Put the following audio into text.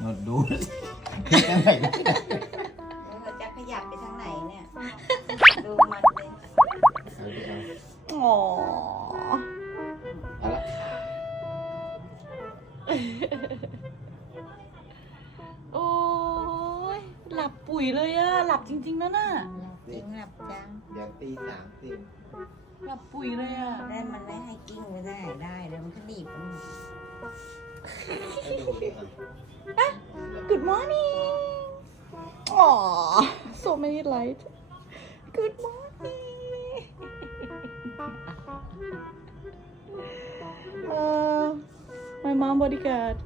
หนวดดูพลิกกันไหนได้ เราจะขยับไปทางไหนเนี่ยดูมันเลย เอาดิเอา อ๋อ เอาละ โอ้ยหลับปุ๋ยเลยอะหลับจริงๆนะน่ะ จริงหลับจัง เดี๋ยวตี3 สิบ หลับปุ๋ยเลยอะ ได้มันไม่ให้กิ้งไม่ได้แล้วมันก็หนีบมัน ให้ดูดิอ่ะ Good morning อ๋อ so many light Good morning my mom bodyguard